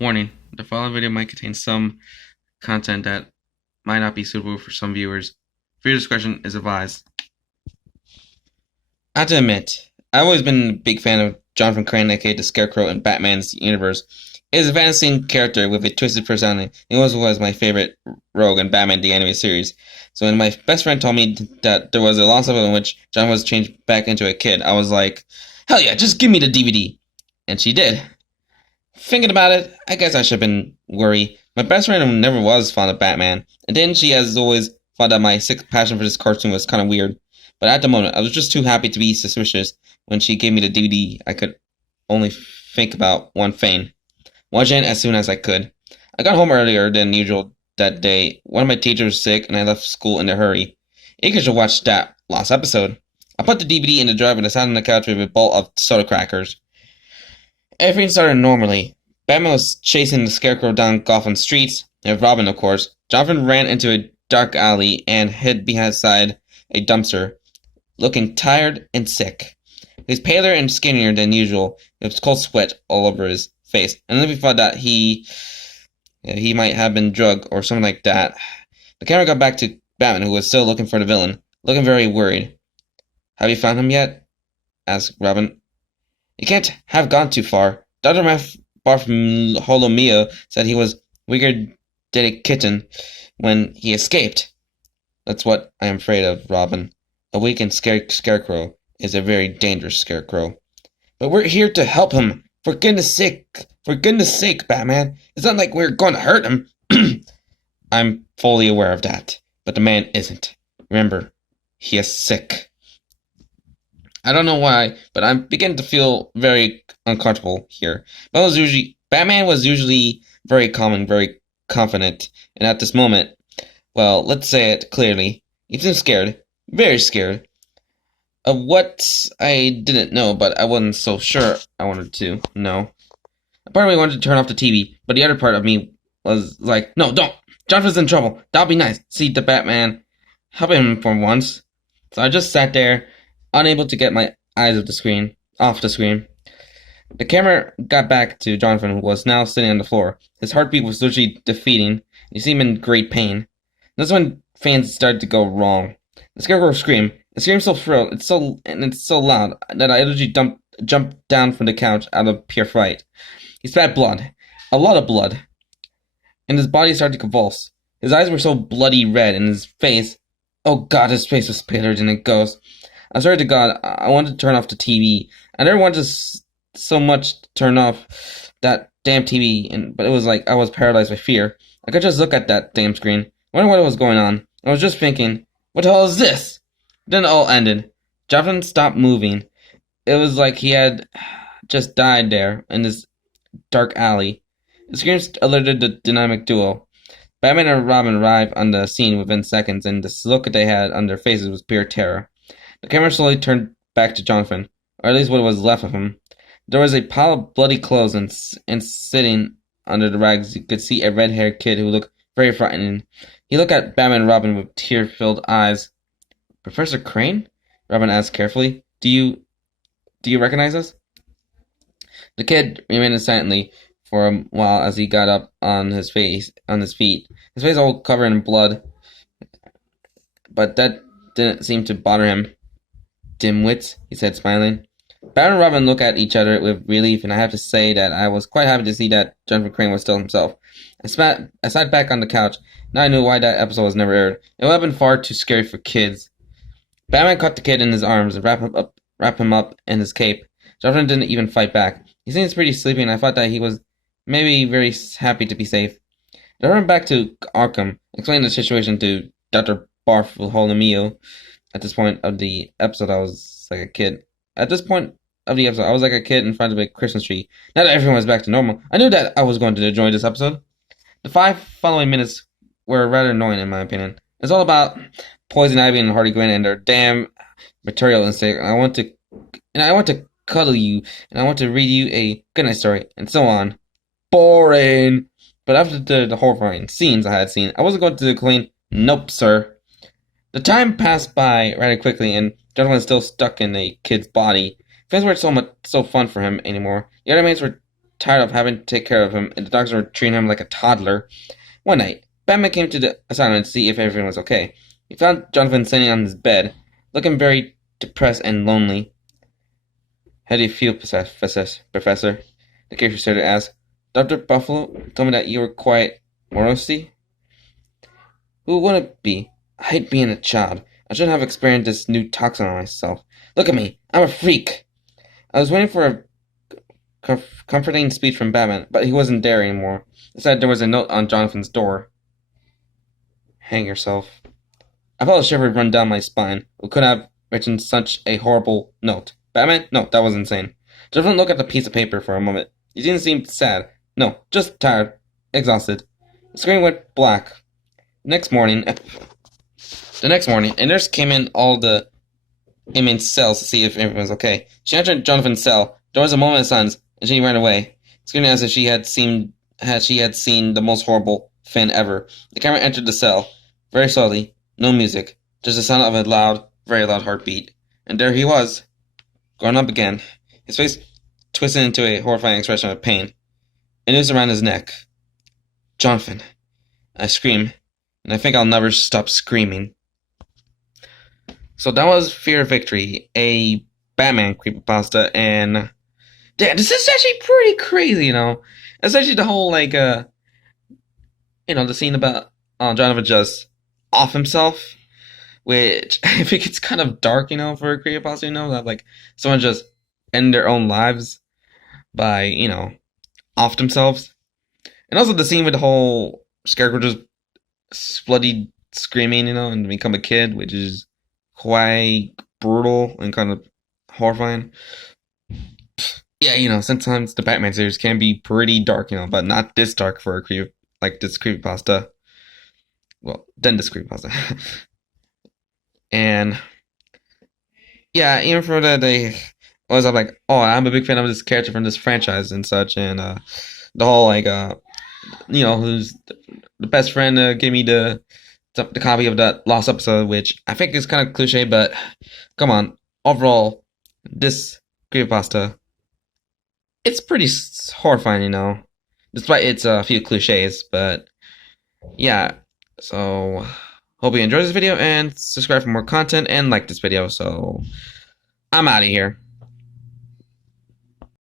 Warning: the following video might contain some content that might not be suitable for some viewers. Viewer discretion is advised. I have to admit, I've always been a big fan of Jonathan Crane, aka the Scarecrow in Batman's universe. He is a fantasy character with a twisted personality. He always was my favorite rogue in Batman the Animated Series. So when my best friend told me that there was a lost episode in which John was changed back into a kid, I was like, hell yeah, just give me the DVD. And she did. Thinking about it, I guess I should have been worried. My best friend never was fond of Batman, and then she has always thought that my sick passion for this cartoon was kind of weird. But at the moment, I was just too happy to be suspicious when she gave me the DVD. I could only think about one thing. Watching it as soon as I could. I got home earlier than usual that day. One of my teachers was sick, and I left school in a hurry. Eager to watch that last episode. I put the DVD in the drive and I sat on the couch with a bowl of soda crackers. Everything started normally. Batman was chasing the Scarecrow down Gotham streets, and Robin, of course. Jonathan ran into a dark alley and hid beside a dumpster, looking tired and sick. He was paler and skinnier than usual, with cold sweat all over his face, and then we thought that he might have been drugged or something like that. The camera got back to Batman, who was still looking for the villain, looking very worried. "Have you found him yet?" asked Robin. "You can't have gone too far. Dr. Bartholomew said he was weaker than a kitten when he escaped." "That's what I am afraid of, Robin. A weak and scared scarecrow is a very dangerous scarecrow." "But we're here to help him. For goodness sake, Batman. It's not like we're going to hurt him." "I'm fully aware of that, but the man isn't. Remember, he is sick." I don't know why, but I'm beginning to feel very uncomfortable here. Batman was usually very calm and very confident, and at this moment, well, let's say it clearly, he seemed scared, very scared, of what I didn't know, but I wasn't so sure I wanted to know. A part of me wanted to turn off the TV, but the other part of me was like, no, don't! Jonathan's in trouble! That'll be nice! See the Batman helping him for once. So I just sat there, unable to get my eyes off the screen. The camera got back to Jonathan, who was now sitting on the floor. His heartbeat was literally defeating. He seemed in great pain. That's when things started to go wrong. The Scarecrow screamed. It screamed so thrilled, it's so loud that I literally jumped down from the couch out of pure fright. He spat blood, a lot of blood, and his body started to convulse. His eyes were so bloody red, and his face, oh God, his face was paler than a ghost. I swear to God, I wanted to turn off the TV. I never wanted to so much turn off that damn TV, but it was like I was paralyzed by fear. I could just look at that damn screen, wondering what was going on. I was just thinking, what the hell is this? Then it all ended. Jonathan stopped moving. It was like he had just died there in this dark alley. The screams alerted the dynamic duo. Batman and Robin arrived on the scene within seconds, and the look they had on their faces was pure terror. The camera slowly turned back to Jonathan, or at least what was left of him. There was a pile of bloody clothes, and sitting under the rags, you could see a red-haired kid who looked very frightening. He looked at Batman and Robin with tear-filled eyes. "Professor Crane?" Robin asked carefully. Do you recognize us?" The kid remained silently for a while as he got up on his feet. His face all covered in blood, but that didn't seem to bother him. "Dimwits," he said, smiling. Batman and Robin looked at each other with relief, and I have to say that I was quite happy to see that Jonathan Crane was still himself. I sat back on the couch. Now I knew why that episode was never aired. It would have been far too scary for kids. Batman caught the kid in his arms and wrapped him up in his cape. Jonathan didn't even fight back. He seemed pretty sleepy, and I thought that he was maybe very happy to be safe. I went back to Arkham, explained the situation to Dr. Bartholomew. At this point of the episode, I was like a kid. At this point of the episode, I was like a kid in front of a Christmas tree. Now that everyone was back to normal, I knew that I was going to enjoy this episode. The 5 following minutes were rather annoying, in my opinion. It's all about Poison Ivy and Harley Quinn and their damn material instinct. I want to cuddle you, and I want to read you a goodnight story, and so on. Boring. But after the horrifying scenes I had seen, I wasn't going to complain. Nope, sir. The time passed by rather quickly, and Jonathan was still stuck in a kid's body. Things weren't so fun for him anymore. The other mates were tired of having to take care of him, and the doctors were treating him like a toddler. One night, Batman came to the asylum to see if everything was okay. He found Jonathan sitting on his bed, looking very depressed and lonely. "How do you feel, Professor?" The case researcher asked. "Dr. Buffalo told me that you were quite morosely." "Who wouldn't be? I hate being a child. I shouldn't have experienced this new toxin on myself. Look at me. I'm a freak." I was waiting for a comforting speech from Batman, but he wasn't there anymore. Instead, there was a note on Jonathan's door. "Hang yourself." I felt a shiver run down my spine. Who could have written such a horrible note? Batman? No, that was insane. Jonathan looked at the piece of paper for a moment. He didn't seem sad. No, just tired. Exhausted. The screen went black. Next morning, a nurse came in all the inmates' cells to see if everyone was okay. She entered Jonathan's cell. There was a moment of silence, and she ran away, screaming as if she had seen the most horrible thing ever. The camera entered the cell, very slowly, no music, just the sound of a loud, very loud heartbeat. And there he was, growing up again, his face twisted into a horrifying expression of pain. A noose around his neck. "Jonathan," I scream, and I think I'll never stop screaming. So that was Fear of Victory, a Batman creepypasta, and yeah, this is actually pretty crazy, Especially the whole the scene about Jonathan just off himself, which I think it's kind of dark, for a creepypasta, that someone just end their own lives by, off themselves. And also the scene with the whole Scarecrow just bloody screaming, and become a kid, which is quite brutal and kind of horrifying. Yeah, sometimes the Batman series can be pretty dark, but not this dark for a this creepypasta. Well, then this creepypasta. And yeah, even for that, they was I'm like, oh, I'm a big fan of this character from this franchise and such, and the whole who's the best friend gave me the copy of that lost episode, which I think is kind of cliche, but come on, overall, this creepypasta, it's pretty horrifying, despite its a few cliches, but yeah, so hope you enjoyed this video and subscribe for more content and like this video, so I'm out of here.